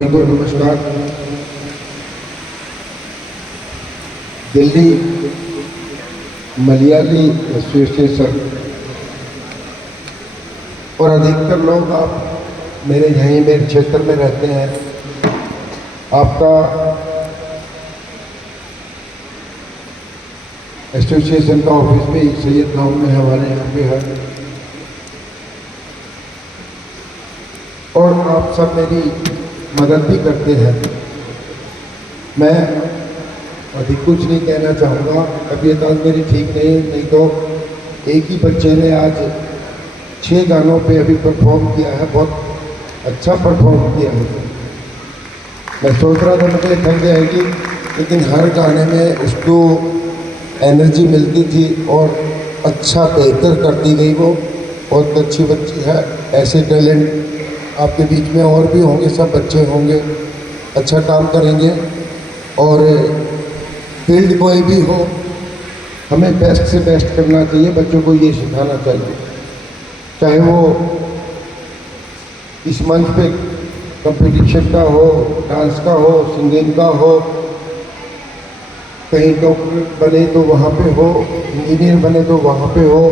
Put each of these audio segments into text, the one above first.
को नमस्कार। दिल्ली मलयाली एसोसिएशन और अधिकतर लोग आप मेरे क्षेत्र में रहते हैं। आपका एसोसिएशन का ऑफिस भी सैयद गांव में हमारे यहाँ पे है और आप सब मेरी मदद भी करते हैं। मैं अधिक कुछ नहीं कहना चाहूँगा, तबीयत आज मेरी ठीक नहीं तो एक ही बच्चे ने आज 6 गानों पे अभी परफॉर्म किया है, बहुत अच्छा परफॉर्म किया है। मैं सोच रहा था मुझे थक जाएगी, लेकिन हर गाने में उसको एनर्जी मिलती थी और अच्छा बेहतर करती गई। वो बहुत अच्छी बच्ची है। ऐसे टैलेंट आपके बीच में और भी होंगे, सब बच्चे होंगे, अच्छा काम करेंगे। और फील्ड कोई भी हो, हमें बेस्ट से बेस्ट करना चाहिए। बच्चों को ये सिखाना चाहिए, चाहे वो इस मंच पे कंपटीशन का हो, डांस का हो, सिंगिंग का हो, कहीं डॉक्टर बने तो वहाँ पे हो, इंजीनियर बने तो वहाँ पे हो,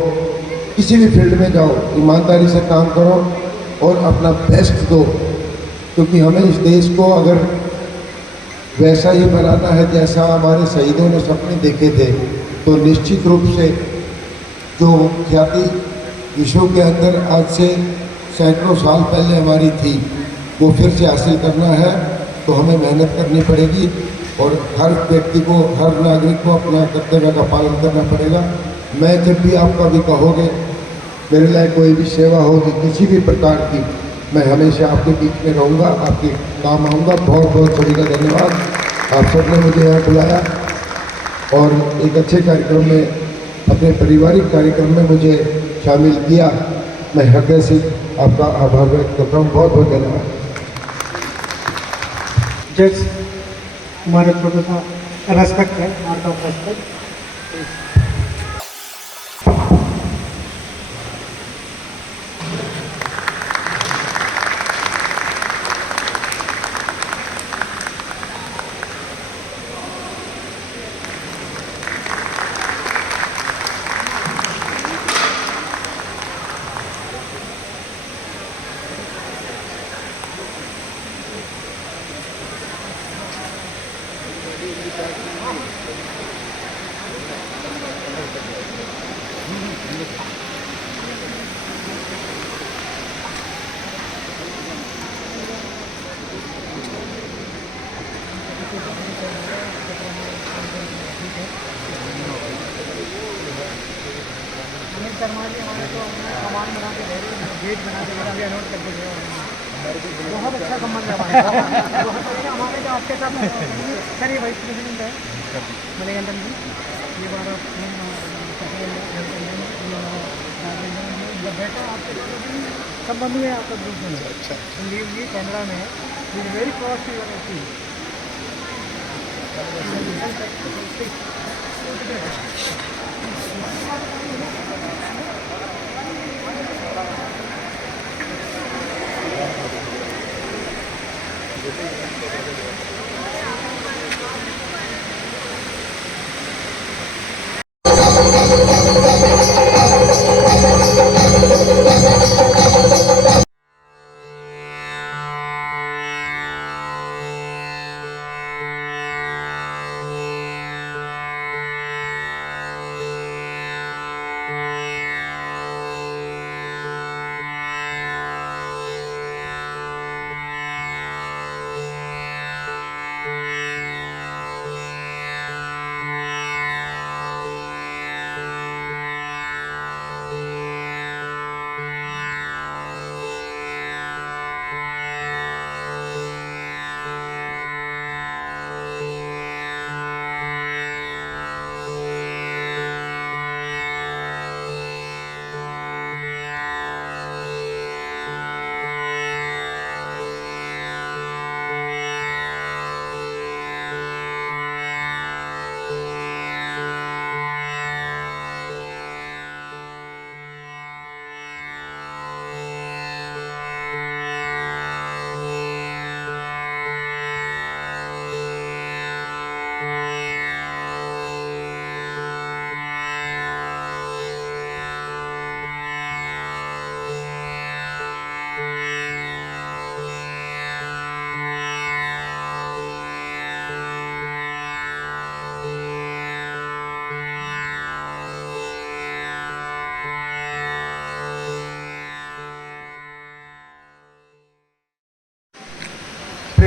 किसी भी फील्ड में जाओ, ईमानदारी से काम करो और अपना बेस्ट दो। क्योंकि हमें इस देश को अगर वैसा ही बनाना है जैसा हमारे शहीदों ने सपने देखे थे, तो निश्चित रूप से जो ख्याति विश्व के अंदर आज से सैकड़ों साल पहले हमारी थी, वो फिर से हासिल करना है। तो हमें मेहनत करनी पड़ेगी और हर व्यक्ति को, हर नागरिक को अपना कर्तव्य का पालन करना पड़ेगा। मैं जब भी आप कभी कहोगे, मेरे लिए कोई भी सेवा होगी किसी भी प्रकार की, मैं हमेशा आपके बीच में रहूँगा, आपके काम आऊँगा। बहुत बहुत सभी का धन्यवाद। आप सबने मुझे यहाँ बुलाया और एक अच्छे कार्यक्रम में, अपने पारिवारिक कार्यक्रम में मुझे शामिल किया। मैं हृदय से आपका आभार व्यक्त करता हूँ। बहुत बहुत धन्यवाद। जज हमारा छोटा सा रेस्पेक्ट है, mark of respect. Sharma ji हमारे को सामान बना के दे रहे हैं, गेट बना के अभी अनाउंस करके गए हैं। बहुत अच्छा संबंध है हमारे। बहुत अच्छा। हमारे जो आपके साथ सर, ये वाइस प्रेसिडेंट है मणिकंदन जी, ये हमारा बेटा आपके संबंध में आपका ग्रुप में है। अच्छा, संजीव जी कैमरा में है, वेरी फास्ट यूर।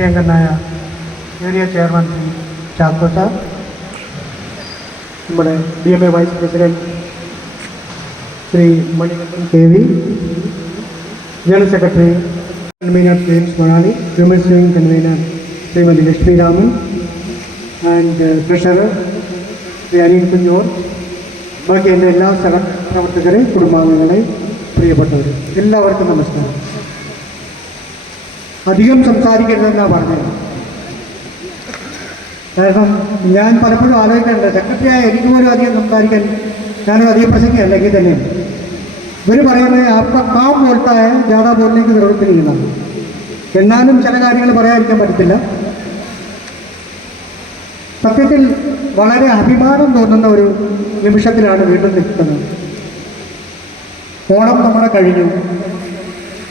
പ്രിയങ്കരനായ area chairman Shri Chacko sir, നമ്മുടെ DMA vice president Shri Manikandan KV, general secretary convener James Manali, women's wing convener Shrimati Lakshmi Raman and treasurer Shri Anil കുഞ്ഞോർ, ബാക്കി എൻ്റെ എല്ലാ സഹപ്രവർത്തകരെ, കുടുംബാംഗങ്ങളെ, പ്രിയപ്പെട്ടവരെ എല്ലാവർക്കും നമസ്കാരം. അധികം സംസാരിക്കരുതെന്നാണ് പറഞ്ഞത്. കാരണം ഞാൻ പലപ്പോഴും ആലോചിക്കാറുണ്ട്, സെക്രട്ടറിയായ എനിക്ക് പോലും അധികം സംസാരിക്കാൻ ഞാനൊരു അധികം പ്രസംഗം അല്ലെങ്കിൽ തന്നെ ഇവർ പറയുന്നത് ആപ്ക കാം ബോൾട്ടായ ജാഥാ ബോളിലേക്ക് നിർവർത്തിക്കുന്നതാണ്. എന്നാലും ചില കാര്യങ്ങൾ പറയാതിരിക്കാൻ പറ്റത്തില്ല. സത്യത്തിൽ വളരെ അഭിമാനം തോന്നുന്ന ഒരു നിമിഷത്തിലാണ് വീണ്ടും നിൽക്കുന്നത്. ഓണം നമ്മുടെ കഴിഞ്ഞു.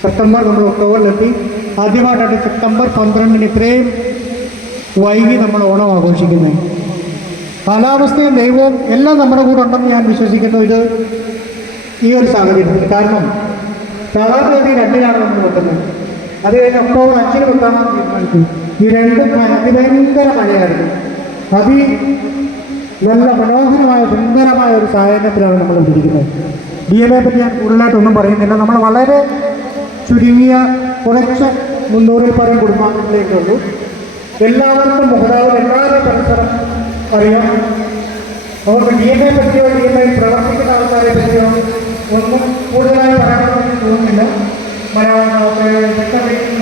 സെപ്റ്റംബർ നമ്മൾ ഒക്ടോബറിലെത്തി. ആദ്യമായിട്ടാണ് സെപ്റ്റംബർ 12 ഇത്രയും വൈകി നമ്മൾ ഓണം ആഘോഷിക്കുന്നത്. കാലാവസ്ഥയും ദൈവവും എല്ലാം നമ്മുടെ കൂടെ ഉണ്ടെന്ന് ഞാൻ വിശ്വസിക്കുന്നു. ഇത് ഈ ഒരു സാഹചര്യത്തിൽ കാരണം സാധാരണഗതി 2-നാണ് നമ്മൾ വെക്കുന്നത്. അത് കഴിഞ്ഞ് ഒക്ടോബർ 5 വെക്കാമെന്ന് തീരുമാനിച്ചു. ഈ രണ്ടും അതിഭയങ്കര മഴയായിരുന്നു. നല്ല മനോഹരമായ സുന്ദരമായ ഒരു സാഹചര്യത്തിലാണ് നമ്മൾ ഇരിക്കുന്നത്. DMA പറ്റി ഞാൻ കൂടുതലായിട്ടൊന്നും പറയുന്നില്ല. നമ്മൾ വളരെ ചുരുങ്ങിയ കുറച്ച് 300-ൽ പരം കുടുംബാംഗങ്ങളിലേ ഉള്ളൂ. എല്ലാവർക്കും മുഖതാവും എല്ലാവരും പരസ്പരം അറിയാം. അവർക്ക് DMA പറ്റിയോ DMA പ്രവർത്തിക്കുന്ന ആൾക്കാരെ പറ്റിയോ ഒന്നും കൂടുതലായി പറയാനൊന്നും തോന്നുന്നില്ല. മലയാളം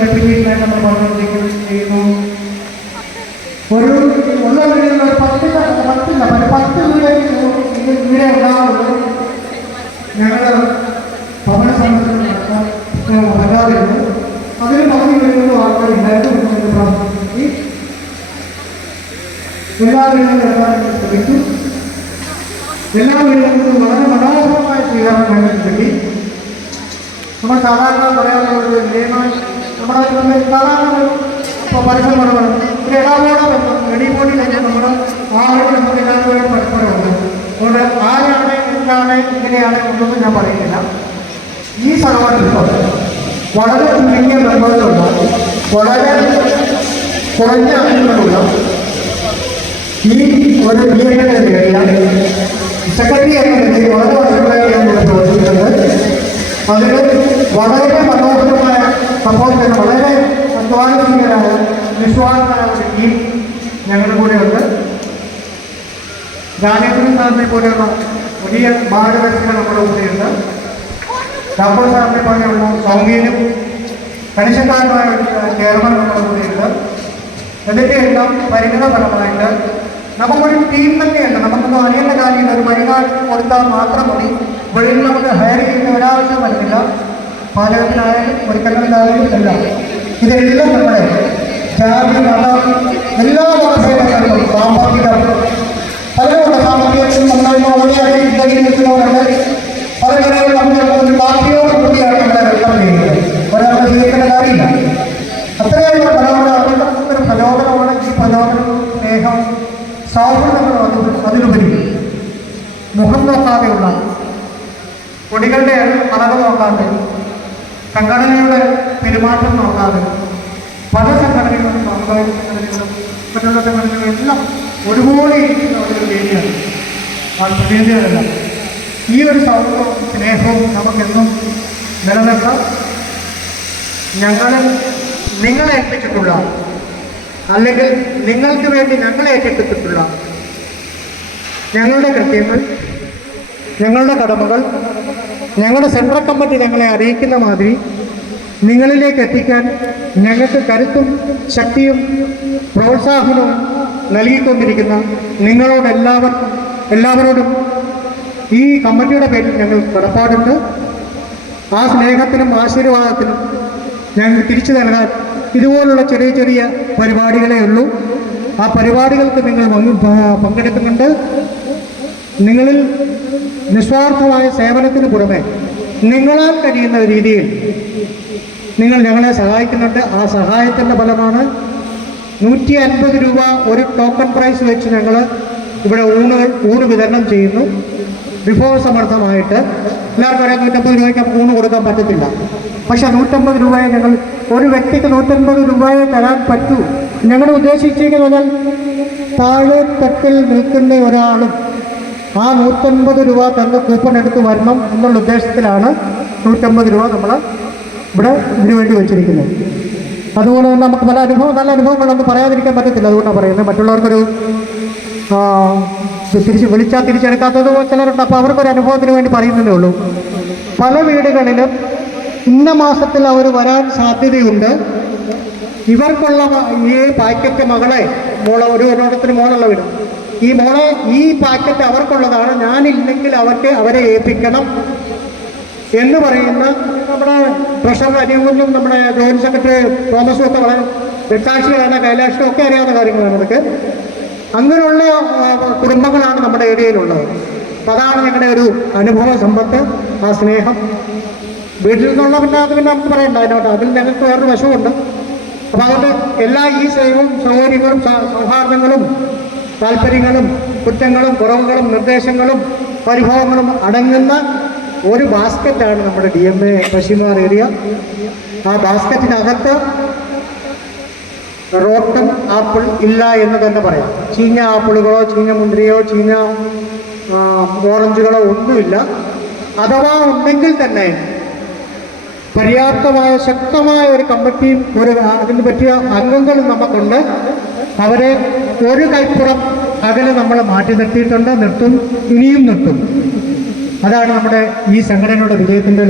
ആപ്ലിക്കേഷനായിട്ട് നമ്മൾ പറഞ്ഞുകൊണ്ടിരിക്കുന്നു. ഒരു ഉള്ള വീടുകൾ 10 വീട് ഉണ്ടാവുള്ളൂ. ഞങ്ങൾ ഭവന സംരക്ഷണം വരാതെയുണ്ട്. അതിന് പകുതി വീടുകളും ആൾക്കാരുണ്ടായിരുന്നു. എല്ലാ വീടുകളും എത്താൻ ശ്രമിച്ചു. എല്ലാ വീടുകളിലും വളരെ മനോഹരമായ സ്വീകരണം ഞങ്ങൾക്ക് കിട്ടി. നമ്മൾ സാധാരണ പറയാനുള്ള നിയമം നമ്മുടെ സാധാരണ പരിശ്രമങ്ങൾ എടിപൊടി തന്നെ നമ്മുടെ ആളുകൾ നമുക്ക് എല്ലാവരും പരസ്പരമുണ്ട്. അതുകൊണ്ട് ആരാണ് എന്താണ് ഇങ്ങനെയാണ് ഒന്നും ഞാൻ പറയുന്നില്ല. ഈ സമൂഹത്തിൽ വളരെ ചുരുങ്ങിയ മെമ്പേഴ്സുള്ള, വളരെ കുറഞ്ഞ അംഗങ്ങളുള്ള ഈ ഒരു സെക്രട്ടറി എന്ന നിലയിൽ വളരെ വർഷങ്ങളായി ഞാൻ പ്രവർത്തിക്കുന്നത്. അതിന് വളരെ മനോഹരമായ സപ്പോർട്ട്, വളരെ അധ്വാനശീലരായ നിസ്വാർത്ഥരായ ഒരു ടീം ഞങ്ങളുടെ കൂടെ ഉണ്ട്. ഗാനേന്ദ്രൻ സാറിനെ പോലെയുള്ള വലിയ മാർഗദർശകർ നമ്മുടെ കൂടെയുണ്ട്. ഡോക്ടർ സാറിനെ പോലെയുള്ള സൗമ്യനും കണിശക്കാരനുമായ ഒരു ചെയർമാൻ നമ്മുടെ കൂടെയുണ്ട്. ഇതിൻ്റെ എല്ലാം പരിണിതഫലമായിട്ട് നമുക്കൊരു ടീം തന്നെയുണ്ട്. നമുക്കൊന്നും അറിയേണ്ട കാര്യമില്ല. ഒരു വഴികാട്ടി കൊടുത്താൽ മാത്രം മതി. വെളിയിൽ നമുക്ക് ഹയർ ചെയ്യുന്ന ഒരാവശ്യം വരുന്നില്ല. പാചകത്തിനായാലും ഒരുക്കങ്ങളിലായാലും എല്ലാം ഇതെല്ലാം നമ്മുടെ ജാതി മതം എല്ലാ മതഭേദങ്ങളിലും സാമ്പത്തികം പലരുണ്ട്. സാമ്പത്തികത്തിൽ നന്നായി ഓടിയായി ഇടയിൽ നിൽക്കുന്നവരുണ്ട്. പല ജനങ്ങൾ നമ്മൾ ബാക്കിയോട് കൂടിയാണ് നമ്മളെ വെള്ളം ചെയ്യുന്നത്. ഒരാൾക്ക് ജീവിക്കുന്ന കാര്യമില്ല. അത്രയും ഒരു പ്രചോദനമാണ്. ഈ പ്രചോദനം, സ്നേഹം, സൗഹൃദങ്ങളും അതിലുപരി മുഖം നോക്കാതെയുള്ള, കൊടികളുടെ അളവ് നോക്കാതെ, സംഘടനയുടെ പെരുമാറ്റം നോക്കാതെ, പല സംഘടനകളും സാമുദായിക സംഘടനകളും മറ്റുള്ള സംഘടനകളും എല്ലാം ഒരുപോലെ ഇരിക്കുന്ന ഒരു ഏരിയയാണ്. ആ പ്രതിനിധികളെല്ലാം ഈ ഒരു സൗഹൃദവും സ്നേഹവും നമുക്കെന്നും നിലനിർത്താം. നിങ്ങളെ ഏൽപ്പിച്ചിട്ടുള്ള, അല്ലെങ്കിൽ നിങ്ങൾക്ക് വേണ്ടി ഞങ്ങളെ ഏറ്റെടുത്തിട്ടുള്ള ഞങ്ങളുടെ കൃത്യങ്ങൾ, ഞങ്ങളുടെ കടമകൾ ഞങ്ങളുടെ സെൻട്രൽ കമ്മിറ്റി ഞങ്ങളെ അറിയിക്കുന്ന മാതിരി നിങ്ങളിലേക്ക് എത്തിക്കാൻ ഞങ്ങൾക്ക് കരുത്തും ശക്തിയും പ്രോത്സാഹനവും നൽകിക്കൊണ്ടിരിക്കുന്ന എല്ലാവരോടും ഈ കമ്മിറ്റിയുടെ പേരിൽ ഞങ്ങൾ കടപ്പാടുണ്ട്. ആ സ്നേഹത്തിനും ആശീർവാദത്തിനും ഞങ്ങൾ തിരിച്ചു നൽകാൻ ഇതുപോലുള്ള ചെറിയ ചെറിയ പരിപാടികളേ ഉള്ളൂ. ആ പരിപാടികൾക്ക് നിങ്ങൾ പങ്കെടുക്കുന്നുണ്ട്. നിങ്ങളിൽ നിസ്വാർത്ഥമായ സേവനത്തിന് പുറമെ നിങ്ങളാൽ കഴിയുന്ന രീതിയിൽ നിങ്ങൾ ഞങ്ങളെ സഹായിക്കുന്നുണ്ട്. ആ സഹായത്തിൻ്റെ ഫലമാണ് 150 രൂപ ഒരു ടോക്കൺ പ്രൈസ് വെച്ച് ഞങ്ങൾ ഇവിടെ ഊണ് വിതരണം ചെയ്യുന്നു. വിഭവസമർത്ഥമായിട്ട് എല്ലാവർക്കും 150 രൂപയ്ക്ക് ഊണ് കൊടുക്കാൻ പറ്റത്തില്ല. പക്ഷേ 150 രൂപയെ ഞങ്ങൾ ഒരു വ്യക്തിക്ക് 150 രൂപയെ തരാൻ പറ്റൂ. ഞങ്ങൾ ഉദ്ദേശിച്ചിരിക്കുന്നത് താഴെ തട്ടിൽ നിൽക്കുന്ന ഒരാളും ആ 150 രൂപ തന്ന് കൂപ്പൺ എടുത്ത് വരണം എന്നുള്ള ഉദ്ദേശത്തിലാണ് 150 രൂപ നമ്മൾ ഇവിടെ ഇതിനു വേണ്ടി വെച്ചിരിക്കുന്നത്. അതുപോലെ തന്നെ നമുക്ക് പല നല്ല അനുഭവങ്ങളൊന്നും പറയാതിരിക്കാൻ പറ്റത്തില്ല. അതുകൊണ്ടാണ് പറയുന്നത്. മറ്റുള്ളവർക്കൊരു വിളിച്ചാൽ തിരിച്ചെടുക്കാത്തത് ചിലരുണ്ട്. അപ്പോൾ അവർക്കൊരു അനുഭവത്തിന് വേണ്ടി പറയുന്നതേ ഉള്ളൂ. പല വീടുകളിലും ഇന്ന മാസത്തിൽ അവർ വരാൻ സാധ്യതയുണ്ട്. ഇവർക്കുള്ള ഈ പാക്കറ്റ് മകളെ ഒരിടത്തിന് മോനുള്ള വീട്, ഈ മോളെ ഈ പാക്കറ്റ് അവർക്കുള്ളതാണ്, ഞാനില്ലെങ്കിൽ അവരെ ഏൽപ്പിക്കണം എന്ന് പറയുന്ന നമ്മുടെ ട്രഷറർ അനിയനും നമ്മുടെ ജോയിന്റ് സെക്രട്ടറി തോമസും ഒക്കെ വളരെ ദൃക്സാക്ഷിയാണ്, കൈലാഷിനും ഒക്കെ അറിയാവുന്ന കാര്യങ്ങളാണ് അതൊക്കെ. അങ്ങനെയുള്ള കുടുംബങ്ങളാണ് നമ്മുടെ ഏരിയയിലുള്ളത്. അപ്പം അതാണ് ഞങ്ങളുടെ ഒരു അനുഭവ സമ്പത്ത്, ആ സ്നേഹം. വീട്ടിൽ നിന്നുള്ള പിന്നെ അത് പിന്നെ നമുക്ക് പറയണ്ട അതിനോട്ട്. അതിൽ ഞങ്ങൾക്ക് വേറൊരു വശമുണ്ട്. അപ്പം അതുകൊണ്ട് എല്ലാ ഈ സ്നേഹവും സൗകര്യങ്ങളും സൗഹാർദ്ദങ്ങളും താല്പര്യങ്ങളും കുറ്റങ്ങളും കുറവുകളും നിർദ്ദേശങ്ങളും പരിഭവങ്ങളും അടങ്ങുന്ന ഒരു ബാസ്ക്കറ്റാണ് നമ്മുടെ DMA പശ്ചിമ ഏരിയ. ആ ബാസ്ക്കറ്റിനകത്ത് റോട്ടൻ ആപ്പിൾ ഇല്ല എന്ന് തന്നെ പറയാം. ചീഞ്ഞ ആപ്പിളുകളോ ചീഞ്ഞ മുന്തിരിയോ ചീഞ്ഞ ഓറഞ്ചുകളോ ഒന്നുമില്ല. അഥവാ ഉണ്ടെങ്കിൽ തന്നെ പര്യാപ്തമായ ശക്തമായ ഒരു കമ്മിറ്റിയും അതിന് പറ്റിയ അംഗങ്ങളും നമുക്കുണ്ട്. അവരെ ഒരു കൈപ്പുറം അകലെ നമ്മൾ മാറ്റി നിർത്തിയിട്ടുണ്ട്, നിർത്തും, ഇനിയും നിർത്തും. അതാണ് നമ്മുടെ ഈ സംഘടനയുടെ വിജയത്തിൻ്റെ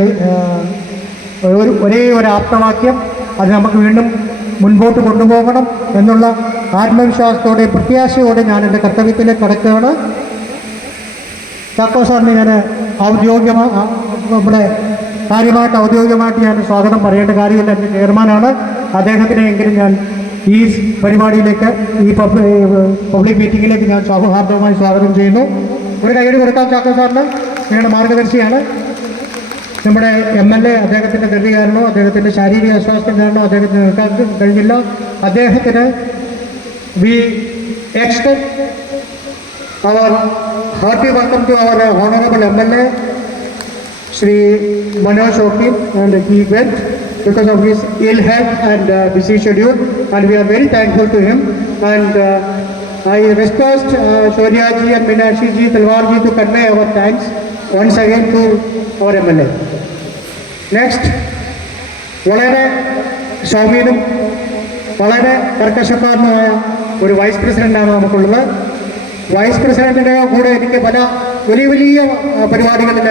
ഒരേ ഒരു ആപ്തവാക്യം. അത് നമുക്ക് വീണ്ടും മുൻപോട്ട് കൊണ്ടുപോകണം എന്നുള്ള ആത്മവിശ്വാസത്തോടെ പ്രത്യാശയോടെ ഞാൻ എൻ്റെ കർത്തവ്യത്തിലേക്ക് കടക്കുകയാണ്. ചാക്കോ സാറിന് ഞാൻ നമ്മുടെ ഔദ്യോഗികമായിട്ട് ഞാൻ സ്വാഗതം പറയേണ്ട കാര്യമില്ല. എൻ്റെ ചെയർമാനാണ്. അദ്ദേഹത്തിനെങ്കിലും ഞാൻ ഈ പരിപാടിയിലേക്ക്, ഈ പബ്ലിക് മീറ്റിങ്ങിലേക്ക് ഞാൻ സൗഹാർദ്ദമായി സ്വാഗതം ചെയ്യുന്നു. ഒരു കൈയ്യടി കൊടുക്കാം ചാക്കോ സാറിന്. ഞങ്ങളുടെ മാർഗദർശിയാണ്. നമ്മുടെ MLA അദ്ദേഹത്തിൻ്റെ ധൃതി കാരണമോ അദ്ദേഹത്തിൻ്റെ ശാരീരിക അസ്വാസ്ഥ്യം കാരണമോ അദ്ദേഹത്തിന് നിൽക്കാൻ കഴിഞ്ഞില്ല. അദ്ദേഹത്തിന് we extend our hearty welcome to our honourable MLA Shri Manoj Okin, and he went because of his ill health and busy schedule, and we are very thankful to him. And I request Shoria ji and Meenakshi ji, Talwar ji to convey our thanks once again to our MLA. Next, വളരെ സൗമ്യനും വളരെ കർക്കശക്കാരനുമായ ഒരു vice പ്രസിഡന്റാണ് നമുക്കുള്ളത്. Vice പ്രസിഡന്റിൻ്റെ കൂടെ എനിക്ക് പല വലിയ പരിപാടികളിൽ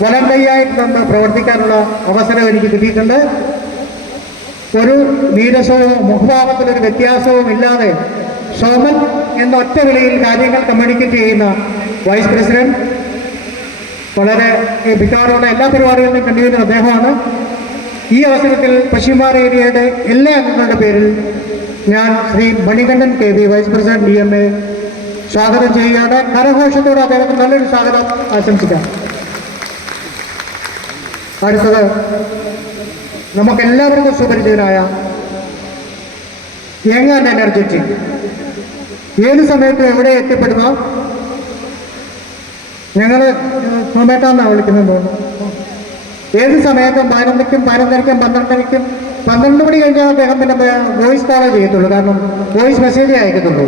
വലം കൈയായിട്ട് നിന്ന് പ്രവർത്തിക്കാനുള്ള അവസരം എനിക്ക് കിട്ടിയിട്ടുണ്ട്. ഒരു നീരസവും മുഖഭാവത്തിലൊരു വ്യത്യാസവും ഇല്ലാതെ സോമൻ എന്ന ഒറ്റ വിളിയിൽ കാര്യങ്ങൾ കമ്മ്യൂണിക്കേറ്റ് ചെയ്യുന്ന വൈസ് പ്രസിഡന്റ്, വളരെ ബിക്കാറുള്ള എല്ലാ പരിപാടികളിലും കണ്ടുവരുന്ന അദ്ദേഹമാണ്. ഈ അവസരത്തിൽ പശ്ചിമ ഏരിയയുടെ എല്ലാ അംഗങ്ങളുടെ പേരിൽ ഞാൻ Shri Manikandan KB, vice president DMA, സ്വാഗതം ചെയ്യുകയാണ്. കരഘോഷത്തോടെ അദ്ദേഹത്തിന് നല്ലൊരു സ്വാഗതം ആശംസിക്കാം. അടുത്തത് നമുക്കെല്ലാവർക്കും സുപരിചിതനായ യങ് ആൻഡ് എനർജറ്റിക്, ഏത് സമയത്തും എവിടെ എത്തിപ്പെടുന്ന, ഞങ്ങൾ സോമേട്ടാന്നാണ് വിളിക്കുന്നത് തോന്നുന്നു, ഏത് സമയത്തും 11ക്കും 11:30ക്കും 12:30ക്കും 12 മണി കഴിഞ്ഞാൽ അദ്ദേഹം പിന്നെ വോയിസ് കോളേ ചെയ്യത്തുള്ളൂ. കാരണം വോയിസ് മെസ്സേജേ അയക്കത്തുള്ളൂ.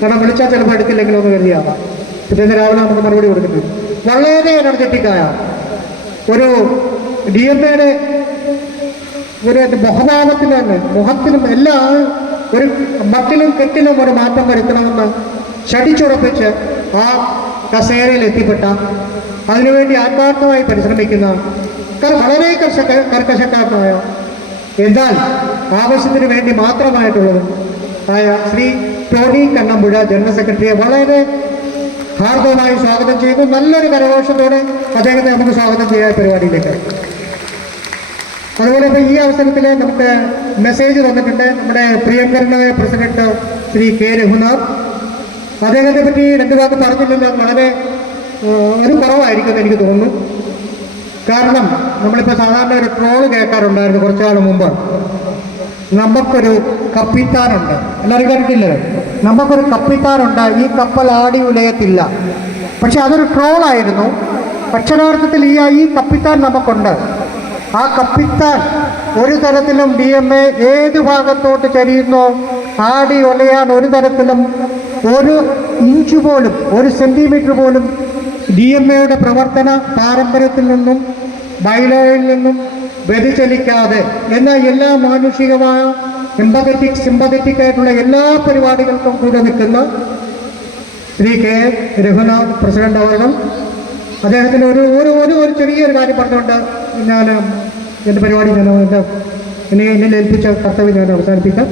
കാരണം വിളിച്ചാൽ ചിലപ്പോൾ എടുക്കില്ലെങ്കിലും ഒന്ന് കരുതിയാവാം. പിറ്റേന്ന് രാവിലെ നമുക്ക് മറുപടി കൊടുക്കുന്നത്. വളരെ എനർജറ്റിക്കായ ഒരു DMAയുടെ ഒരു മുഖഭാവത്തിൽ തന്നെ, മുഖത്തിനും എല്ലാം ഒരു മട്ടിലും കെട്ടിലും ഒരു മാറ്റം വരുത്തണമെന്ന് ശഠിച്ചുറപ്പിച്ച് ആ കസേരയിൽ എത്തിപ്പെട്ട, അതിനുവേണ്ടി ആത്മാർത്ഥമായി പരിശ്രമിക്കുന്ന, വളരെ കർക്കശക്കാരനായ, എന്നാൽ ആവശ്യത്തിന് വേണ്ടി മാത്രമായിട്ടുള്ളത് ആയ ശ്രീ ടോണി കണ്ണമ്പുഴ, ജനറൽ സെക്രട്ടറിയെ വളരെ ഹാർദവമായി സ്വാഗതം ചെയ്യുന്നു. നല്ലൊരു കരഘോഷത്തോടെ അദ്ദേഹത്തെ നമുക്ക് സ്വാഗതം ചെയ്യാൻ പരിപാടിയിലേക്ക്. അതുപോലെ ഇപ്പോൾ ഈ അവസരത്തിൽ നമുക്ക് മെസ്സേജ് വന്നിട്ടുണ്ട്. നമ്മുടെ പ്രിയങ്കരനായ പ്രസിഡന്റ് ശ്രീ K. രഘുനാഥ്, അദ്ദേഹത്തെ പറ്റി 2 വാക്ക് പറഞ്ഞില്ലല്ലോ. വളരെ ഒരു കുറവായിരിക്കുമെന്ന് എനിക്ക് തോന്നുന്നു. കാരണം നമ്മളിപ്പോൾ സാധാരണ ഒരു ട്രോള് കേൾക്കാറുണ്ടായിരുന്നു കുറച്ചു കാലം മുമ്പ്. നമുക്കൊരു കപ്പിത്താനുണ്ട്, എല്ലാവരും കേട്ടിട്ടില്ലേ? നമുക്കൊരു കപ്പിത്താനുണ്ട്, ഈ കപ്പൽ ആടി ഉലയത്തില്ല. പക്ഷെ അതൊരു ട്രോളായിരുന്നു. അക്ഷരാർത്ഥത്തിൽ ഈ കപ്പിത്താൻ നമുക്കുണ്ട്. ആ കപ്പിത്താൻ ഒരു തരത്തിലും DMA ഏത് ഭാഗത്തോട്ട് ചരിയുന്നോ ആടി ഒലയാൻ ഒരു തരത്തിലും ഒരു ഇഞ്ച് പോലും ഒരു സെൻറ്റിമീറ്റർ പോലും DMAയുടെ പ്രവർത്തന പാരമ്പര്യത്തിൽ നിന്നും ബൈലോയിൽ നിന്നും വ്യതിചലിക്കാതെ എന്നാൽ എല്ലാ മാനുഷികമായ സിമ്പതറ്റിക് ആയിട്ടുള്ള എല്ലാ പരിപാടികൾക്കും കൂടെ നിൽക്കുന്ന ശ്രീ K. രഘുനാഥ് പ്രസിഡന്റ് അവർ അദ്ദേഹത്തിന് ഒരു ചെറിയൊരു കാര്യം പറഞ്ഞുകൊണ്ട് ഞാൻ എൻ്റെ പരിപാടി എന്നിൽ ഏൽപ്പിച്ച കർത്തവ്യം ഞാൻ അവസാനിപ്പിക്കാം.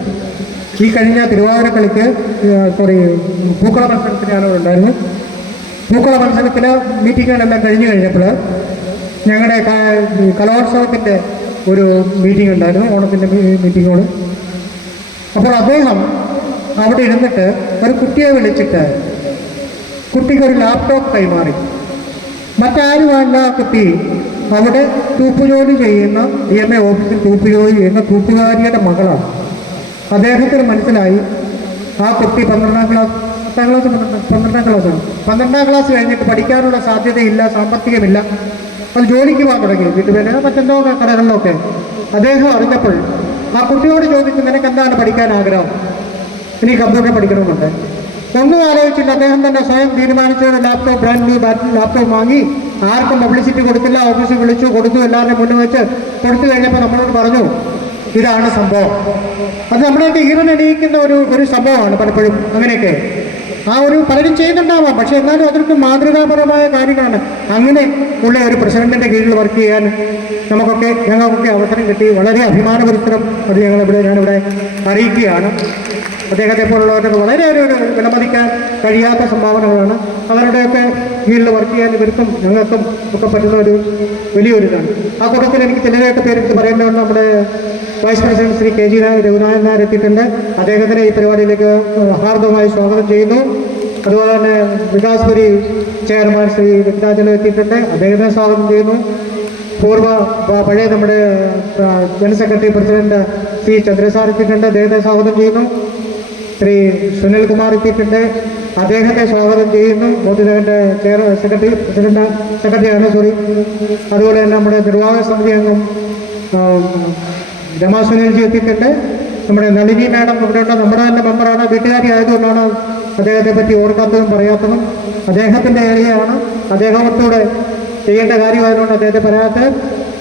ഈ കഴിഞ്ഞ തിരുവാതിര കളിക്ക് പൂക്കള മത്സരത്തിന് ഞാനുണ്ടായിരുന്നു. പൂക്കള മത്സരത്തിന് മീറ്റിങ്ങുകളെല്ലാം കഴിഞ്ഞപ്പോൾ ഞങ്ങളുടെ കലോത്സവത്തിൻ്റെ ഒരു മീറ്റിംഗ് ഉണ്ടായിരുന്നു, ഓണത്തിൻ്റെ മീറ്റിങ്ങുകൾ. അപ്പോൾ അദ്ദേഹം അവിടെ ഇരുന്നിട്ട് ഒരു കുട്ടിയെ വിളിച്ചിട്ട് കുട്ടിക്കൊരു ലാപ്ടോപ്പ് കൈമാറി. മറ്റാരുമല്ല കുട്ടി അവിടെ തൂപ്പുജോലി ചെയ്യുന്ന DMA ഓഫീസിൽ തൂപ്പുജോലി ചെയ്യുന്ന തൂപ്പുകാരിയുടെ മകളാണ്. അദ്ദേഹത്തിന് മനസ്സിലായി ആ കുട്ടി 12ാം ക്ലാസ് കഴിഞ്ഞിട്ട് പഠിക്കാനുള്ള സാധ്യതയില്ല, സാമ്പത്തികമില്ല, അത് ജോലിക്ക് പോകാൻ തുടങ്ങി വീട്ടുവേല മറ്റെന്തോ കടകളിലൊക്കെ. അദ്ദേഹം അറിഞ്ഞപ്പോൾ ആ കുട്ടിയോട് ചോദിച്ചു, നിനക്ക് എന്താണ് പഠിക്കാൻ ആഗ്രഹം? ഇനി കമ്പ്യൂട്ടർ പഠിക്കണമെന്നുണ്ട്. ഒന്നും ആലോചിച്ചില്ല, അദ്ദേഹം തന്നെ സ്വയം തീരുമാനിച്ചൊരു ലാപ്ടോപ്പ്, ബ്രാൻഡ് ന്യൂ ലാപ്ടോപ്പ് വാങ്ങി, ആർക്കും പബ്ലിസിറ്റി കൊടുത്തില്ല, ഓഫീസിൽ വിളിച്ചു കൊടുത്തു, എല്ലാവരുടെയും മുന്നിൽ വെച്ച് കൊടുത്തു കഴിഞ്ഞപ്പോൾ നമ്മളോട് പറഞ്ഞു ഇതാണ് സംഭവം. അത് നമ്മളെയൊക്കെ ഈറനണിയിക്കുന്ന ഒരു സംഭവമാണ് പലപ്പോഴും. അങ്ങനെയൊക്കെ പലരും ചെയ്യുന്നുണ്ടാവാം, പക്ഷെ എന്നാലും അതൊക്കെ മാതൃകാപരമായ കാര്യങ്ങളാണ്. അങ്ങനെ ഉള്ള ഒരു പ്രസിഡന്റിന്റെ കീഴിൽ വർക്ക് ചെയ്യാൻ ഞങ്ങൾക്കൊക്കെ അവസരം കിട്ടി. വളരെ അഭിമാനപുരസ്സരം അത് ഞാനിവിടെ അറിയിക്കുകയാണ്. അദ്ദേഹത്തെ പോലുള്ളവർക്ക് വളരെ ഒരു വിലമതിക്കാൻ കഴിയാത്ത സംഭാവനകളാണ്. അവരുടെയൊക്കെ കീഴിൽ വർക്ക് ചെയ്യാൻ ഇവർക്കും ഞങ്ങൾക്കും ഒക്കെ പറ്റുന്ന ഒരു വലിയൊരു ഇതാണ്. ആ കൂട്ടത്തിൽ എനിക്ക് ചിലരായിട്ട് പേരെടുത്ത് പറയേണ്ടതുണ്ട്. നമ്മുടെ vice president Shri KG Raghunathan Nair എത്തിയിട്ടുണ്ട്. അദ്ദേഹത്തിനെ ഈ പരിപാടിയിലേക്ക് ഹാർദവമായി സ്വാഗതം ചെയ്യുന്നു. അതുപോലെ തന്നെ വികാസ്പുരി ചെയർമാൻ ശ്രീ വെങ്കടാചലം എത്തിയിട്ടുണ്ട്, അദ്ദേഹത്തിനെ സ്വാഗതം ചെയ്യുന്നു. പഴയ നമ്മുടെ ജനറൽ സെക്രട്ടറി പ്രസിഡന്റ് ശ്രീ ചന്ദ്രസാർ എത്തിയിട്ടുണ്ട്, അദ്ദേഹത്തെ സ്വാഗതം ചെയ്യുന്നു. ശ്രീ സുനിൽകുമാർ എത്തിയിട്ടുണ്ട്, അദ്ദേഹത്തെ സ്വാഗതം ചെയ്യുന്നു. ബോധുദേവന്റെ സെക്രട്ടറിയാണ്. അതുപോലെ തന്നെ നമ്മുടെ നിർവാഹക സമിതി അംഗം രമാ സുനിൽജി എത്തിയിട്ടുണ്ട്. നമ്മുടെ നളിനി മാഡം ഇവിടെയുണ്ട്, നമ്മുടെ തന്നെ മെമ്പറാണ്. വീട്ടുകാരി ആയതുകൊണ്ടാണ് അദ്ദേഹത്തെ പറ്റി ഓർക്കാത്തതും പറയാത്തതും. അദ്ദേഹത്തിൻ്റെ ഏരിയയാണ്, അദ്ദേഹത്തോടെ ചെയ്യേണ്ട കാര്യമായതുകൊണ്ട് അദ്ദേഹത്തെ പറയാത്തത്.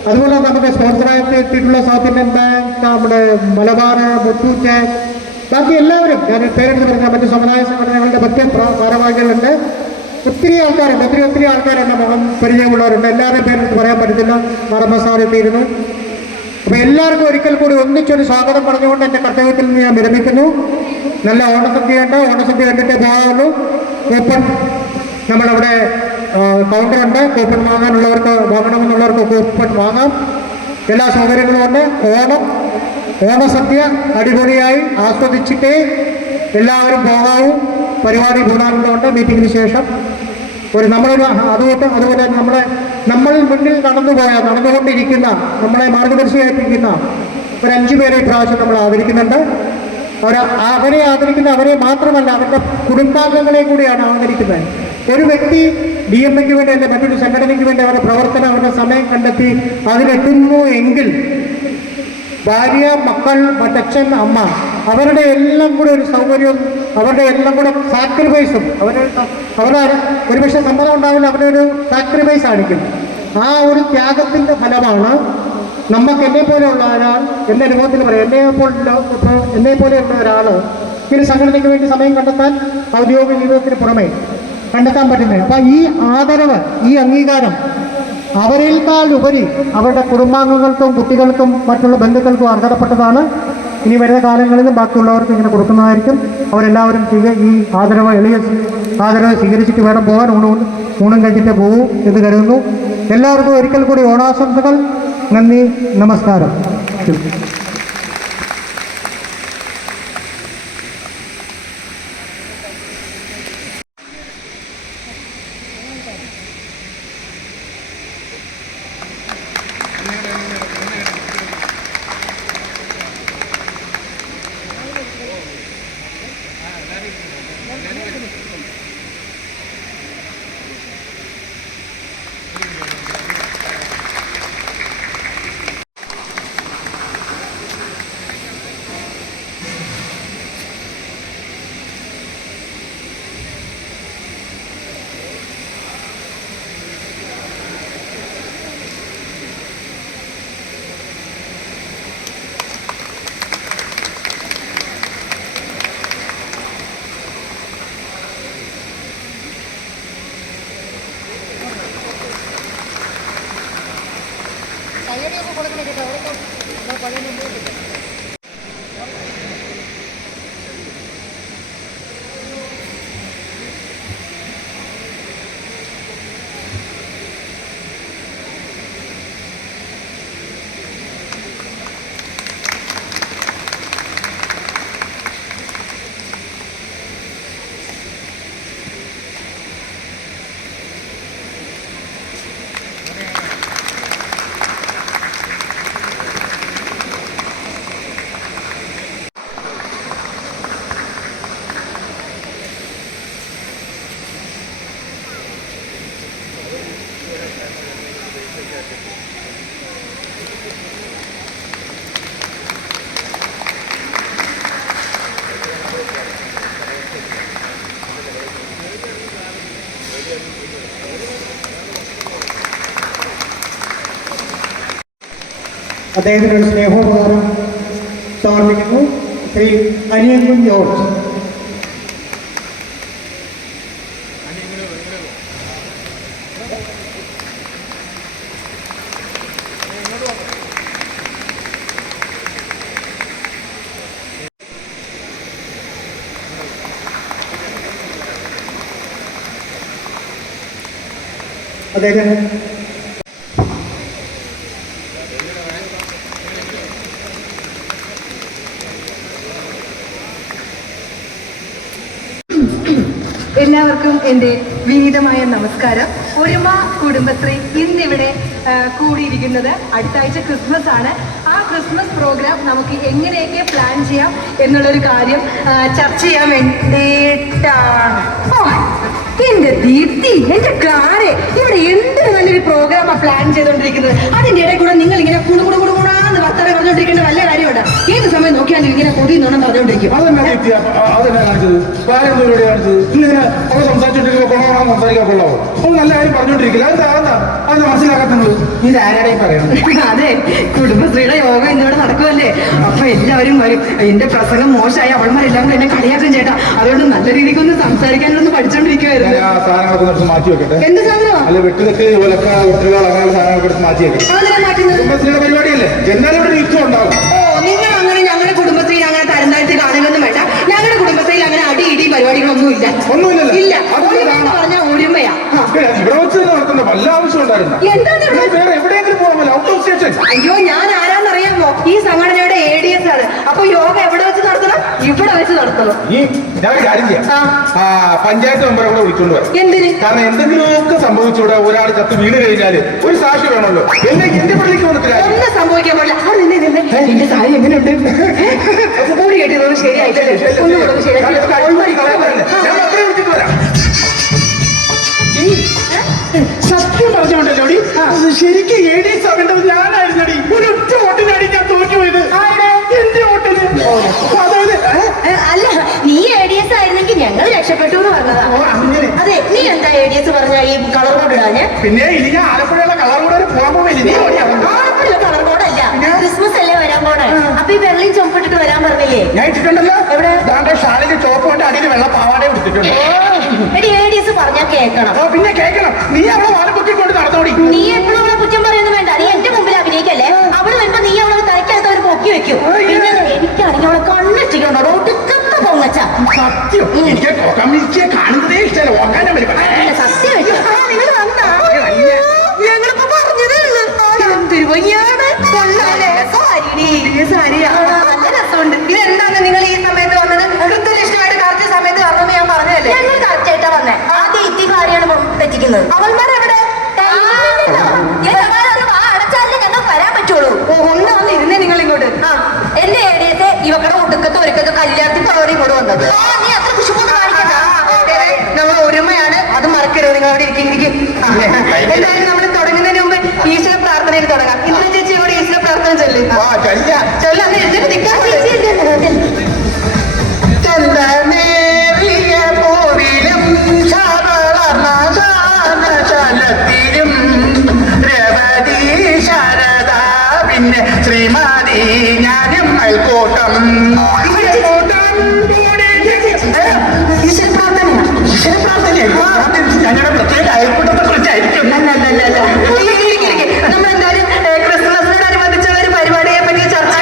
അതുപോലെ നമുക്ക് സ്പോൺസറായിട്ട് എത്തിയിട്ടുള്ള സൗത്ത് ഇന്ത്യൻ ബാങ്ക്, നമ്മുടെ മലബാർ, മുത്തൂറ്റ്, ബാക്കി എല്ലാവരും ഞാൻ പേരെടുത്ത് പറഞ്ഞാൽ മറ്റ് സമുദായ സംഘടനകളുടെ മറ്റ് ഭാരവാഹികളുണ്ട്. ഒത്തിരി ആൾക്കാരുണ്ട്, മുഖം പരിചയമുള്ളവരുണ്ട്. എല്ലാവരുടെയും പേരെടുത്ത് പറയാൻ പറ്റത്തില്ല. സാർ എത്തിയിരുന്നു. അപ്പോൾ എല്ലാവർക്കും ഒരിക്കൽ കൂടി ഒന്നിച്ചൊരു സ്വാഗതം പറഞ്ഞുകൊണ്ട് എൻ്റെ കർത്തവ്യത്തിൽ നിന്ന് ഞാൻ വിരമിക്കുന്നു. നല്ല ഓണസദ്യയുണ്ട്, ഓണസദ്യ കണ്ടിട്ടേ പോകാവുള്ളൂ. കൂപ്പൺ നമ്മളവിടെ കൗണ്ടറുണ്ട്, കൂപ്പൺ വാങ്ങണമെന്നുള്ളവർക്ക് കൂപ്പൺ വാങ്ങാം. എല്ലാ സൗകര്യങ്ങളും ഉണ്ട്. ഓണസദ്യ അടിപൊളിയായി ആസ്വദിച്ചിട്ടേ എല്ലാവരും പോകാവൂ. പരിപാടി കൂടാനുള്ളതുകൊണ്ട് മീറ്റിങ്ങിന് ശേഷം അതുപോലെ നമ്മളിൽ മുന്നിൽ നടന്നുകൊണ്ടിരിക്കുന്ന നമ്മളെ മാർഗദർശിയായിട്ടിരിക്കുന്ന ഒരു 5 പേരെ ഇപ്രാവശ്യം നമ്മൾ ആദരിക്കുന്നുണ്ട്. അവരെ ആദരിക്കുന്ന അവരെ മാത്രമല്ല, അവരുടെ കുടുംബാംഗങ്ങളെ കൂടിയാണ് ആദരിക്കുന്നത്. ഒരു വ്യക്തി DMAക്ക് വേണ്ടി അല്ലെങ്കിൽ മറ്റൊരു സംഘടനയ്ക്ക് വേണ്ടി അവരുടെ പ്രവർത്തനം, അവരുടെ സമയം കണ്ടെത്തി അതിലെത്തുന്നു എങ്കിൽ ഭാര്യ, മക്കൾ, മറ്റച്ഛൻ, അമ്മ, അവരുടെ എല്ലാം കൂടെ ഒരു സൗകര്യവും അവരുടെ എല്ലാം കൂടെ സാക്രിഫൈസും അവരുടെ ഒരുപക്ഷെ സമ്മതം ഉണ്ടാവില്ല, അവരുടെ ഒരു സാക്രിഫൈസ് ആയിരിക്കും. ആ ഒരു ത്യാഗത്തിൻ്റെ ഫലമാണ് നമുക്ക് എന്നെപ്പോലെയുള്ള ഒരാൾ, എൻ്റെ അനുഭവത്തിൽ പറയാം, എന്നെപ്പോലെയുള്ള ഒരാൾ ഈ സംഘടനയ്ക്ക് വേണ്ടി സമയം കണ്ടെത്താൻ ഔദ്യോഗിക ജീവിതത്തിന് പുറമെ കണ്ടെത്താൻ പറ്റുന്നത്. അപ്പം ഈ ആദരവ്, ഈ അംഗീകാരം അവരേക്കാൾ ഉപരി അവരുടെ കുടുംബാംഗങ്ങൾക്കും കുട്ടികൾക്കും മറ്റുള്ള ബന്ധുക്കൾക്കും അർഹതപ്പെട്ടതാണ്. ഇനി വരുന്ന കാലങ്ങളിലും ബാക്കിയുള്ളവർക്ക് ഇങ്ങനെ കൊടുക്കുന്നതായിരിക്കും. അവരെല്ലാവരും ഈ എളിയ ആദരവ് സ്വീകരിച്ചിട്ട് വേണം പോകാൻ. ഊണും കഴിച്ചിട്ട് പോകൂ എന്ന് കരുതുന്നു. എല്ലാവർക്കും ഒരിക്കൽ കൂടി ഓണാശംസകൾ. നന്ദി, നമസ്കാരം. അദ്ദേഹത്തിനൊരു സ്നേഹോപകാരം സമർപ്പിക്കുന്നു. ശ്രീ അനിയൻകുൻ ജോർജ്. അദ്ദേഹം എല്ലാവർക്കും എൻ്റെ വിനീതമായ നമസ്കാരം. ഒരുമ കുടുംബശ്രീ ഇന്നിവിടെ കൂടിയിരിക്കുന്നത് അടുത്ത ആഴ്ച ക്രിസ്മസ് ആണ്. ആ ക്രിസ്മസ് പ്രോഗ്രാം നമുക്ക് എങ്ങനെയൊക്കെ പ്ലാൻ ചെയ്യാം എന്നുള്ളൊരു കാര്യം ചർച്ച ചെയ്യാൻ വേണ്ടിയിട്ടാണ്. എന്റെ ദീപ്തി, എന്റെ കാരെ, ഇവിടെ എന്തൊരു നല്ലൊരു പ്രോഗ്രാമാണ് പ്ലാൻ ചെയ്തുകൊണ്ടിരിക്കുന്നത്. അതിന്റെ ഇടയിൽ കൂടെ നിങ്ങൾ ഇങ്ങനെ കുടുകുടുകുടുകുടാന്ന് വർത്തമാനം പറഞ്ഞുകൊണ്ടിരിക്കേണ്ട വല്ല കാര്യമുണ്ട്. ഏത് സമയം നോക്കിയാലും ഇങ്ങനെ കൊതിന്നോണം പറഞ്ഞുകൊണ്ടിരിക്കും. അതെ, കുടുംബശ്രീയുടെ യോഗം ഇന്നിവിടെ നടക്കുമല്ലേ, അപ്പൊ എല്ലാവരും വരും. എന്റെ പ്രസംഗം മോശമായി അവൾമാരെല്ലാം കൂടെ എന്നെ കളിയാക്കും ചേട്ടാ. അതുകൊണ്ട് നല്ല രീതിക്കൊന്ന് സംസാരിക്കാനൊന്ന് പഠിച്ചോണ്ടിരിക്കുവായിരുന്നു. മാറ്റി വെക്കട്ടെ. എന്ത് സാധനമോ? അല്ല, വെട്ടുതെക്ക് ഒലക്ക വെട്ടുകൾ അങ്ങനെയുള്ള സാധനങ്ങളൊക്കെ എടുത്ത് മാറ്റി വെക്കട്ടെ. അതെന്താ മാറ്റുന്നത്? കുടുംബശ്രീയുടെ പരിപാടിയല്ലേ, എന്നാലും ഇവിടെ യുദ്ധം ഉണ്ടാവും. ഓ, നിങ്ങൾ അങ്ങനെ ഞങ്ങളുടെ കുടുംബശ്രീയിൽ അങ്ങനെ തരംതാഴ്ത്തി കാണുകയൊന്നും വേണ്ട. ഞങ്ങളുടെ കുടുംബശ്രീയിൽ അങ്ങനെ അടി ഇടി പരിപാടികളൊന്നും ഇല്ല. ഒന്നുമില്ലല്ലോ. ഇല്ല. പറഞ്ഞ ഒരുമയാ. ഇവിടെ വെച്ച് നടത്തുന്ന വല്ല ആവശ്യം ഉണ്ടായിരുന്നു. എന്താണ് വേറെ എവിടെയെങ്കിലും പോകാമല്ലോ, ഔട്ട് ഓഫ് സ്റ്റേഷൻ. അയ്യോ, ഞാൻ ആരാന്നറിയാമോ? ഈ സംഘടനയുടെ ADS ആണ്. അപ്പൊ യോഗ എവിടെ വെച്ച് നടത്തണം? ഇവിടെ വെച്ച് നടത്തണം. ഈ ഞാൻ ഒരു കാര്യം ചെയ്യാം, പഞ്ചായത്ത് മെമ്പറെ കൂടെ വിളിച്ചോണ്ട് വരാം. എന്തിന്? കാരണം എന്തെങ്കിലുമൊക്കെ സംഭവിച്ചൂടെ, ഒരാൾ ചത്ത് വീണ് കഴിഞ്ഞാല് ഒരു സാക്ഷി വേണമല്ലോ. എന്റെ പള്ളിക്ക് വന്നിട്ട് ഒന്നും സംഭവിക്കാൻ പാടില്ല. എന്റെ സാരി എങ്ങനെയുണ്ട്? കൂടി കെട്ടിയതൊന്നും ശരിയായിട്ടല്ലേ? ഒന്നും കൂടെ ഞാൻ മക്കളെ വിളിച്ചിട്ട് വരാം. സത്യം പറഞ്ഞോണ്ടല്ലോടി, ശരിക്കും ADS ആവേണ്ടത് ഞാനായിരുന്നടി. ഒരു ഒറ്റ വോട്ടിനാടി ഞാൻ തോറ്റുപോയത്, എന്റെ വോട്ടിന്. അതായത് അല്ല, നീ ADS ആയിരുന്നെങ്കിൽ ഞങ്ങൾ രക്ഷപ്പെട്ടു എന്ന് പറഞ്ഞതാ. അതെ, നീ എന്താ ADS പറഞ്ഞ ഈ കളർ കോഡ് ഇടാഞ്ഞ്? പിന്നെ ഇനി ഞാൻ ആലപ്പുഴയുള്ള കളർ കോഡ് പോകാൻ പോവില്ല. ആലപ്പുഴ കളർ കോഡല്ല, ക്രിസ്മസ് അല്ലേ വരാൻ പോണേ. അപ്പൊ ഈ വെള്ളയും ചുമപ്പിട്ടിട്ട് വരാൻ പറഞ്ഞില്ലേ? ഞാൻ ഇട്ടിട്ടുണ്ടല്ലോ. എവിടെ? ഷാളിന്റെ ചോപ്പ് കൊണ്ട് അടിയിൽ വെള്ള പാവാടയും എടുത്തിട്ടുണ്ട്. എടി, ADS പറഞ്ഞാൽ കേൾക്കണം. പിന്നെ കേൾക്കണം. നീ അവളെ വാലപ്പൊക്കി കൊണ്ട് നടന്നോടി. നീ എപ്പോഴും അവളെ കുറ്റം പറയുന്നു വേണ്ട. നീ എന്റെ മുമ്പിൽ അഭിനയിക്കല്ലേ. അവള് വരുമ്പോ നീ അവളെ തലയ്ക്കകത്ത് ഒരു പൊക്കി വെക്കും. പിന്നെ എനിക്കാണെങ്കിൽ അവളെ കണ്ണിട്ടിക്കണ്ടോ, ഒടുക്കത്ത പൊങ്ങച്ച. സത്യം, എനിക്ക് കാണുന്നതേ ഇഷ്ടമല്ല. ഓക്കാനും സത്യം നിങ്ങൾ വന്നാ ഞങ്ങളിപ്പോ പറഞ്ഞതേ ഉള്ളൂ. എന്തൊരു ഭംഗിയാണ്. സാരിയാ, നല്ല രസമുണ്ട്. ഇതെന്താണ് നിങ്ങൾ ഈ സമയത്ത് വന്നത്? കൃത്യനിഷ്ഠമായിട്ട് കറക്റ്റ് സമയത്ത് വരണമെന്ന് ഞാൻ പറഞ്ഞതല്ലേ? ഞങ്ങൾ കറക്റ്റ് ആയിട്ടാ വന്നേ. ആദ്യം ഇത്തികാരിയാണ് തെറ്റിക്കുന്നത്. അവന്മാരെവിടെ? അടച്ചാലേ ഞങ്ങൾ വരാൻ പറ്റുള്ളൂ. ഒന്ന് വന്ന് ഇരുന്നേ നിങ്ങൾ ഇങ്ങോട്ട്. എന്റെ ADS ഇവക്കടെ ഒടുക്കത്തെ ഒരുക്കത്തെ കല്യാണത്തിൽ പകരം ഇങ്ങോട്ട് വന്നത്. നീ അത്ര കുശുമ്പൊന്നും കാണിക്കണ്ട. നമ്മൾ ഒരുമയാണ്, അത് മറക്കരുത്. നിങ്ങൾ അവിടെ ഇരിക്കും. എന്തായാലും നമ്മൾ തുടങ്ങുന്നതിന് മുമ്പ് ഈശ്വര പ്രാർത്ഥനയിൽ തുടങ്ങാം. ഇന്ന് ചേച്ചി ഇവിടെ ഈശ്വര പ്രാർത്ഥന ചൊല്ലും. ചൊല്ലാന്ന് എഴുതി നിൽക്കാൻ പിന്നെ ശ്രീമതി ഞാനും അയൽക്കൂട്ടം. ഞങ്ങളുടെ പ്രത്യേക അയൽക്കൂട്ടത്തെ കുറിച്ചായിരിക്കും. നമ്മളെന്തായാലും ക്രിസ്മസിനോടനുബന്ധിച്ചുള്ള ഒരു പരിപാടിയെ പറ്റി ചർച്ച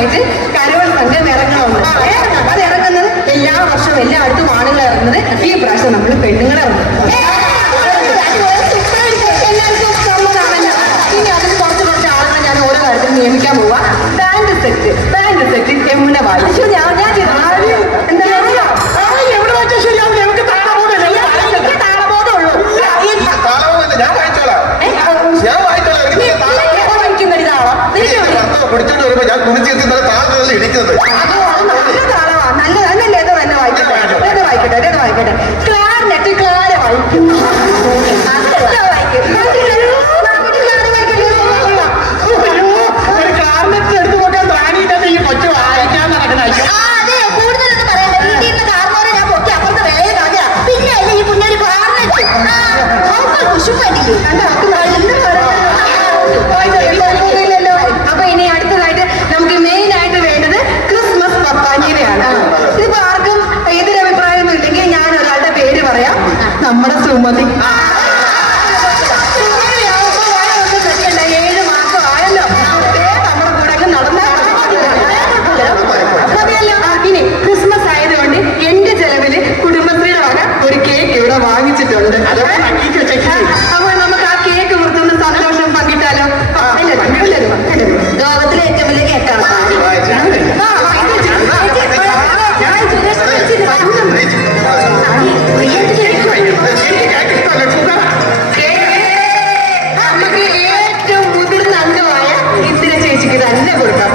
ആയിട്ട് കരോൾ സംഘം ഇറങ്ങണമെന്ന്. അത് ഇറങ്ങുന്നത് എല്ലാ വർഷവും എല്ലായിടത്തും ആണുങ്ങൾ ഇറങ്ങുന്നത്. ഈ പ്രാവശ്യം നമ്മൾ പെണ്ണുങ്ങളെ ഇറങ്ങും. എല്ലാവർക്കും സമ്മതമാണല്ലോ. ഇനി അതിന് കുറച്ച് ആളുകൾ ഞാൻ ഓരോ കാര്യത്തിൽ നിയമിക്കാൻ പോവാ. ബാൻഡ് സെറ്റ് യമുന വായിച്ചു. ഞാൻ എന്താ എവിടെ വെച്ചാൽ ശരിയാവും? ഞങ്ങൾക്ക് താളബോധമില്ല. താളബോധമുള്ളൂ. ഞാൻ വായിച്ചോളാം. വായിക്കുന്നൊരു താളം പിടിച്ചോണ്ട് വരുമ്പോ ഞാൻ കുടിച്ചെത്തി താളത്തിൽ ഇടിക്കുന്നത്. നല്ല താളമാ. നല്ലതല്ലേ? ഇത് തന്നെ വായിക്കട്ടെ. ക്ലാരിനെറ്റ് ക്ലാര വായിക്കും. ക്ലാർനെറ്റ് എടുത്തു നോക്കാൻ ത്രാണിയില്ലാതെ ഈ കൊച്ചു വായിക്കാൻ നടക്കുന്ന അപ്പൊ ഇനി അടുത്തതായിട്ട് നമുക്ക് മെയിൻ ആയിട്ട് വേണ്ടത് ക്രിസ്മസ് പപ്പാഞ്ഞിനെയാണ്. ഇതിപ്പോ ആർക്കും എതിരഭിപ്രായമൊന്നും ഇല്ലെങ്കിൽ ഞാൻ ഒരാളുടെ പേര് പറയാം. നമ്മുടെ സുമതി. 7 മാസം ആയല്ലോ. നമ്മുടെ കൂടെ അങ്ങ് നടന്ന മതിയല്ലോ. ഇനി ക്രിസ്മസ് ആയതുകൊണ്ട് എന്റെ ചെലവില് കുടുംബശ്രീയുടെ വക ഒരു കേക്ക് ഇവിടെ വാങ്ങിച്ചിട്ടുണ്ട്. അപ്പോൾ നമുക്ക് ആ കേക്ക് മുറിച്ചൊന്ന് സന്തോഷം പങ്കിട്ടാലോ? ലോകത്തിലെ ഏറ്റവും വലിയ കേക്കാണ്. നമുക്ക് ഏറ്റവും മുതിർന്ന അംഗമായ ഇന്ദിര ചേച്ചിക്ക് തന്നെ കൊടുക്കാം.